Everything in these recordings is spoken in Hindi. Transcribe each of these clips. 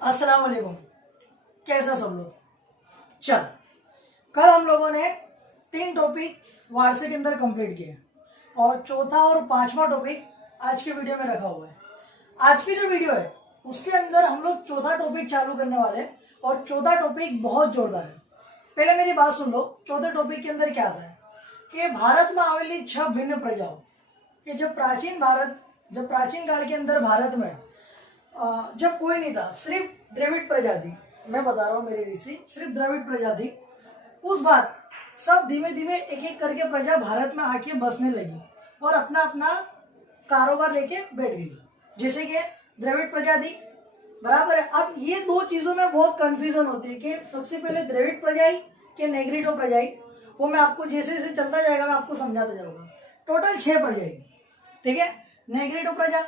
अस्सलाम वालेकुम। कैसा सब लोग। चल, कल हम लोगों ने 3 टॉपिक वारसे के अंदर कंप्लीट किए और चौथा और 5वां टॉपिक आज के वीडियो में रखा हुआ है। आज की जो वीडियो है उसके अंदर हम लोग चौथा टॉपिक चालू करने वाले हैं और चौथा टॉपिक बहुत जोरदार है। पहले मेरी बात सुन लो। चौथे टॉपिक के अंदर क्या आता है कि भारत में आवेली 6 भिन्न प्रजाओं कि जब प्राचीन काल के अंदर भारत में जब कोई नहीं था, सिर्फ द्रविड़ प्रजा थी। मैं बता रहा हूँ मेरे ऋषि, सिर्फ द्रविड़ प्रजा थी। उस बात सब धीमे धीमे एक एक करके प्रजा भारत में आके बसने लगी और अपना अपना कारोबार लेके बैठ गई। जैसे कि द्रविड़ प्रजा थी, बराबर है। अब ये दो चीजों में बहुत कंफ्यूजन होती है कि सबसे पहले द्रविड़ प्रजाई कि नेग्रिटो प्रजाई। वो मैं आपको जैसे जैसे चलता जाएगा मैं आपको समझाता जाऊंगा। टोटल 6 प्रजाई, ठीक है। नेग्रिटो प्रजा,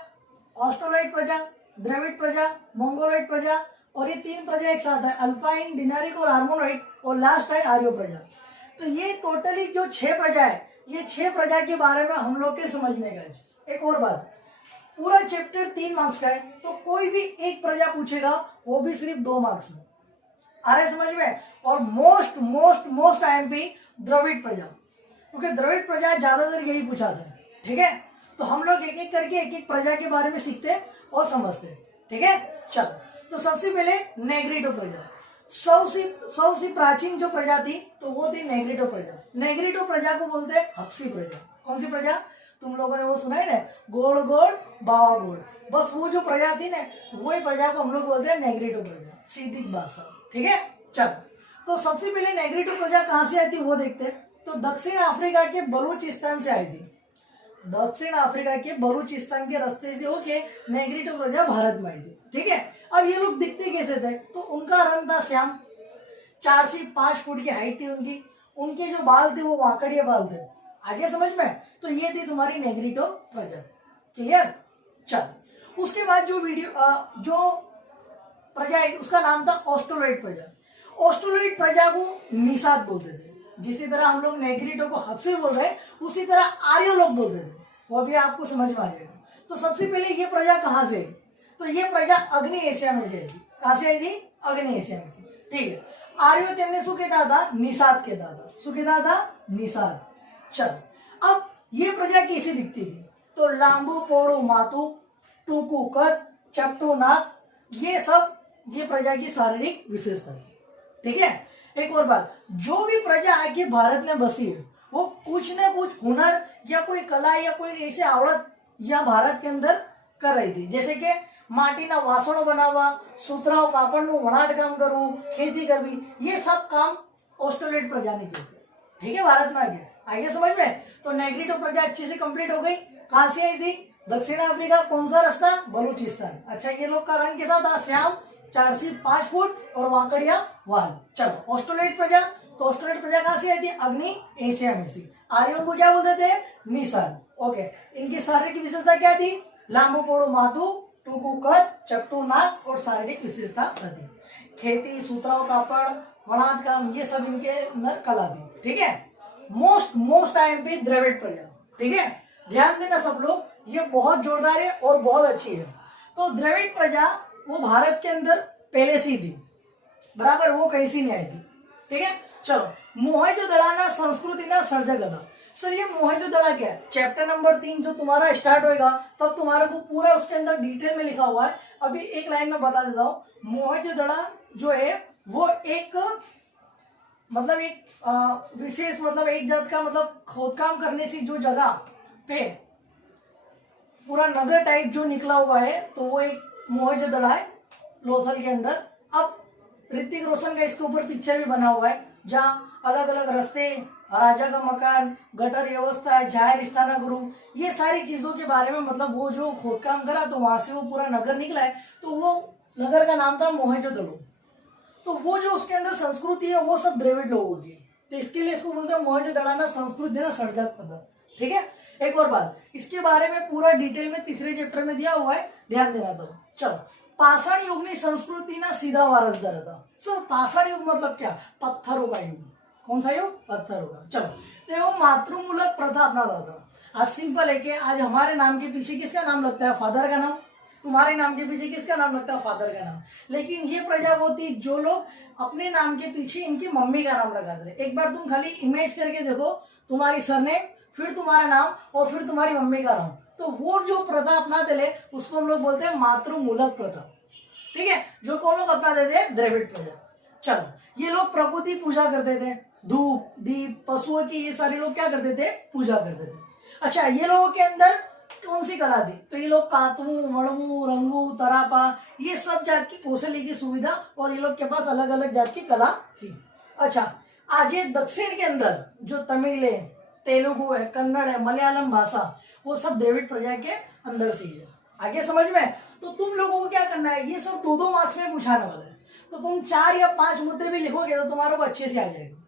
ऑस्ट्रोलाइट प्रजा, द्रविड़ प्रजा, मंगोलाइट प्रजा और ये 3 प्रजा एक साथ है, अल्पाइन, डिनारिक और हार्मोनोइट, और लास्ट है आर्यो प्रजा। तो ये टोटली जो 6 प्रजा है, ये 6 प्रजा के बारे में हम लोग के समझने का है। एक और बात, पूरा चैप्टर 3 मार्क्स का है, तो कोई भी एक प्रजा पूछेगा वो भी सिर्फ 2 मार्क्स में। आ रहा है समझ में। और most most most IMP Dravida प्रजा, क्योंकि द्रविड़ प्रजा ज्यादातर यही पूछाता है, ठीक है। तो हम लोग एक एक करके एक एक प्रजा के बारे में सीखते और समझते, ठीक है। चलो, तो सबसे पहले नेग्रिटो प्रजा। सबसे प्राचीन जो प्रजा थी तो वो थी नेग्रिटो प्रजा। नेग्रिटो प्रजा को बोलते हैं हप्सी प्रजा। कौन सी प्रजा? तुम लोगों ने वो सुना है ना, गोड़ गोड़ बाबा गोड़। बस वो जो प्रजा थी ना, वही प्रजा को हम लोग बोलते हैं नेग्रिटो प्रजा, सीधी भाषा, ठीक है। चलो, तो सबसे पहले नेग्रिटो प्रजा कहाँ से आई थी वो देखते हैं। तो दक्षिण अफ्रीका के बलूचिस्तान से आई थी। दक्षिण अफ्रीका के बलूचिस्तान के रास्ते से होके नेग्रिटो प्रजा भारत में आई थी, ठीक है। अब ये लोग दिखते कैसे थे? तो उनका रंग था श्याम, 4 से 5 फुट की हाइट थी उनकी। उनके जो बाल थे वो वाकड़िया बाल थे। आगे समझ में। तो ये थी तुम्हारी नेग्रिटो प्रजा, क्लियर। चल, उसके बाद जो जो प्रजा है उसका नाम था ऑस्ट्रोलाइट प्रजा। ऑस्ट्रोलाइट प्रजा को निषाद बोलते थे। जिसी तरह हम लोग नेग्रिटो को हप्सी बोल रहे हैं, उसी तरह आर्यो लोग बोलते थे। वो भी आपको समझ में आ जाएगा। तो सबसे पहले ये प्रजा कहाँ से आई? तो ये प्रजा अग्नि एशिया में से आई थी। कहाँ से आई थी? अग्नि एशिया में से, ठीक है। आर्यो तेमने शू कहता था? निषाद कहता था। शू कहता था? निषाद। चलो, अब ये प्रजा कैसी दिखती थी? तो लांबू पोड़ू मातू, टूकू कद, चपटू नाक, ये सब ये प्रजा की शारीरिक विशेषता थी, ठीक है। एक और बात, जो भी प्रजा आके भारत में बसी है वो कुछ ना कुछ हुनर या कोई कला या कोई ऐसे आवड़त या भारत के अंदर कर रही थी। जैसे कि माटीना वासणों बनावा, सूत्राओ कापड़नु वणाट काम करू, खेती करवी, ये सब काम ऑस्ट्रोलाइट प्रजा ने किए थे, ठीक है। भारत में आगे समझ में। तो नेग्रिटो प्रजा अच्छे से कंप्लीट हो गई। कहां से आई थी? दक्षिण अफ्रीका। कौन सा रास्ता? बलूचिस्तान। अच्छा, ये लोग का रंग कैसा था? श्याम, 4 से 5 फुट और वाकड़िया वाल। चलो, ऑस्ट्रोलाइट प्रजा। तो ऑस्ट्रोलाइट प्रजा कहां से आई थी? अग्नि एशिया में से। आर्यों को क्या बोलते थे? निषाद। ओके, इनकी शारीरिक विशेषता क्या थी? लांबू पोड़ू माथू, टूकू कद, चपटू नाक और शारीरिक विशेषता थी। खेती, सूत्राओ कापड़, वनाट काम, ये सब इनके अंदर कला थी, ठीक है। मोस्ट आईएमपी द्रविड़ प्रजा, ठीक है। ध्यान देना सब लोग, ये बहुत जोरदार है और बहुत अच्छी है। तो द्रविड़ प्रजा वो भारत के अंदर पहले से ही थी, बराबर, वो कहीं से नहीं आई थी, ठीक है। चलो, मोहेंजोदड़ो संस्कृति ना सर्जक था। सर ये मोहेंजोदड़ो क्या है? चैप्टर नंबर 3 जो तुम्हारा स्टार्ट होगा तब तुम्हारे को पूरा उसके अंदर डिटेल में लिखा हुआ है। अभी एक लाइन में बता देता हूँ। मोहेंजोदड़ो जो है वो एक मतलब एक विशेष मतलब एक जात का मतलब खोदकाम करने से जो जगह पे पूरा नगर टाइप जो निकला हुआ है तो वो एक मोहेंजोदड़ो है लोथल के अंदर। अब ऋतिक रोशन का इसके ऊपर पिक्चर भी बना हुआ है, जहाँ अलग अलग रास्ते, राजा का मकान, गटर व्यवस्था, जाहिर स्थाना गुरु, ये सारी चीजों के बारे में मतलब वो जो खोदकाम करा तो वहां से वो पूरा नगर निकला है। तो वो नगर का नाम था मोहेंजोदड़ो। तो वो जो उसके अंदर संस्कृति है वो सब द्रविड़ लोगों की, तो इसके लिए इसको बोलते हैं मोहेंजोदड़ो संस्कृति ना सर्जक पद, ठीक है। एक और बात, इसके बारे में पूरा डिटेल में 3रे चैप्टर में दिया हुआ है, ध्यान देना। तो चलो, पाषाण युग में संस्कृति ना सीधा वारसदार था। सर पाषाण युग मतलब क्या? पत्थरों का युग। कौन सा युग? पत्थरों का। चलो, तो वो मातृमूलक प्रथा अपनाता था। आज सिंपल है कि आज हमारे नाम के पीछे किसका नाम लगता है? फादर का नाम। तुम्हारे नाम के पीछे किसका नाम लगता है? फादर का नाम। लेकिन ये प्रजा वो थी जो लोग अपने नाम के पीछे इनकी मम्मी का नाम लगा दे। एक बार तुम खाली इमेज करके देखो, तुम्हारी सरनेम, फिर तुम्हारा नाम और फिर तुम्हारी मम्मी का नाम, तो वो जो प्रथा अपनाते ले उसको हम लोग बोलते हैं मातृमूलक प्रथा। ठीक है, जो कौन लोग अपनाते थे? द्रविड़ प्रजा। चलो, ये लोग प्रकृति पूजा करते थे, धूप दीप पशुओं की, ये सारे लोग क्या करते थे? पूजा करते थे। अच्छा, ये लोगों के अंदर कौन सी कला थी? तो ये लोग कातवू, मड़वू, रंगू, तरापा, ये सब जात की कौशल्य की सुविधा, और ये लोग के पास अलग अलग जात की कला थी। अच्छा, आज ये दक्षिण के अंदर जो तमिल है, तेलुगु है, कन्नड़ है, मलयालम भाषा, वो सब द्रविड़ प्रजा के अंदर से ही है। आगे समझ में? तो तुम लोगों को क्या करना है, ये सब 2-2 मार्क्स में पूछाने वाला है, तो तुम 4 या 5 मुद्दे भी लिखोगे तो तुम्हारे को अच्छे से आ जाएगा।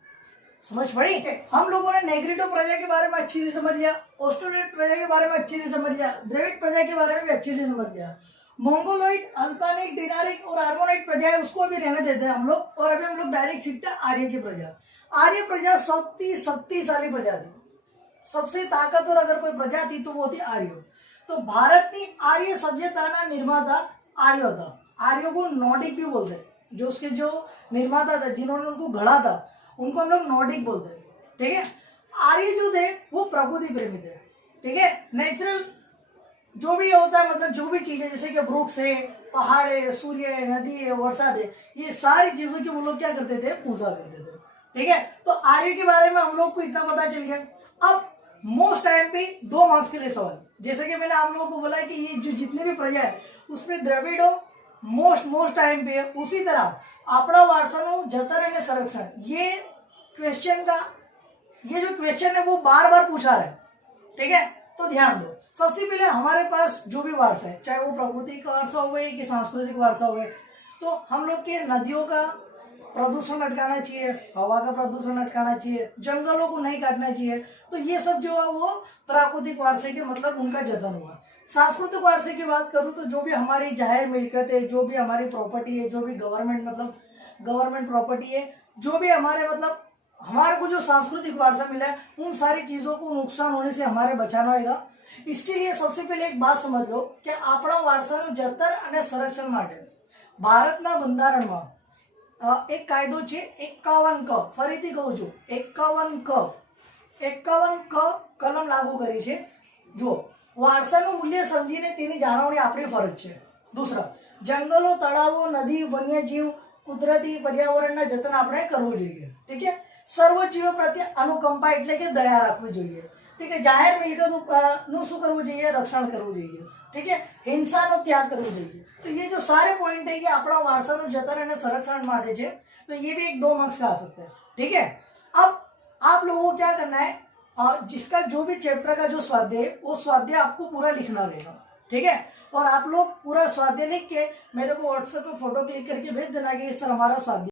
समझ पड़ी? हम लोगों ने नेग्रिटो प्रजा के बारे में अच्छी से समझ लिया, ऑस्ट्रोलोइड प्रजा के बारे में अच्छी से समझ लिया, द्रविड़ प्रजा के बारे में भी अच्छे से समझ लिया। मंगोलोइड, अल्पानिक, डिनारिक और आर्मोनाइट प्रजा है, उसको अभी रहने देते हैं हम लोग, और अभी हम लोग डायरेक्ट सीखते हैं आर्य की प्रजा। आर्य प्रजा शक्तिशाली प्रजा थी, सबसे ताकतवर अगर कोई प्रजा थी तो वो थी आर्य। तो भारत की आर्य सभ्यता ना निर्माता आर्य था। आर्यों को नॉर्डिक भी बोलते हैं, जो उसके जो निर्माता था, जिन्होंने उनको गढ़ा था, उनको हम लोग नॉर्डिक बोलते हैं। ठीक है, आर्य जो थे वो प्रकृति प्रेमी थे। ठीक है, नेचुरल जो भी होता है, मतलब जो भी चीजें, जैसे कि वृक्ष है, पहाड़ है, सूर्य है, नदी है, वर्षा है, ये सारी चीजों की वो लोग क्या करते थे? पूजा करते थे। ठीक है, तो आर्य के बारे में हम लोग को इतना पता चल गया। अब मोस्ट टाइम पे 2 मार्क्स के लिए सवाल, जैसे कि मैंने आप लोगों को बोला कि ये जो जितने भी प्रजा है उसमें द्रविड़ो मोस्ट टाइम पे है। उसी तरह आपड़ा वारसानु जतन અને संरक्षण, ये क्वेश्चन का, ये जो क्वेश्चन है वो बार बार पूछा रहा है। ठीक है, तो ध्यान दो। सबसे पहले हमारे पास जो भी वारसा है, चाहे वो प्रकृति का वारसा हो कि सांस्कृतिक वारसा हो, तो हम लोग के नदियों का प्रदूषण अटकाना चाहिए, हवा का प्रदूषण अटकाना चाहिए, जंगलों को नहीं काटना चाहिए। तो ये सब जो है वो प्राकृतिक वारसे के मतलब उनका जतन हुआ। सांस्कृतिक वारसे की बात करूँ तो जो भी हमारी जाहिर मिल्कियत है, जो भी हमारी प्रॉपर्टी है, जो भी गवर्नमेंट प्रॉपर्टी है, जो भी हमारे मतलब हमारे को जो सांस्कृतिक वारसा मिला है, उन सारी चीजों को नुकसान होने से हमारे बचाना होगा। इसके लिए सबसे पहले एक बात समझ लो कि आपड़ा वारसाનું જતન અને સંરક્ષણ માટે ભારતના બંધારણમાં એક કાયદો છે 51 ક, ફરીથી કહું છું 51 ક કલમ લાગુ કરી છે। જો વારસાનું મૂલ્ય સમજીને તેની જાળવણી આપણી ફરજ છે। दूसरा, જંગલો, તળાવો, નદી, વન્યજીવ, કુદરતી પર્યાવરણના જતન આપણે કરવું જોઈએ। ઠીક છે, સર્વ જીવો પ્રત્યે અનુકંપા એટલે કે દયા રાખવી જોઈએ। ठीक है, जाहिर मिलकत નું શું કરવું જોઈએ? રક્ષણ કરવું જોઈએ। ठीक है, હિંસાનો ત્યાગ કરવો જોઈએ। तो ये जो सारे पॉइंट है ये अपना वारसाનું જતન અને સંરક્ષણ માટે છે। तो ये भी एक 2 मार्क्स का आ सकता है। ठीक है, अब आप लोगों को क्या करना है, जिसका जो भी चैप्टर का जो स्वाध्याय है वो स्वाध्याय आपको पूरा लिखना रहेगा। ठीक है, और आप लोग पूरा स्वाध्याय लिख के मेरे को व्हाट्सएप पे फोटो क्लिक करके भेज देना कि सर हमारा स्वाध्याय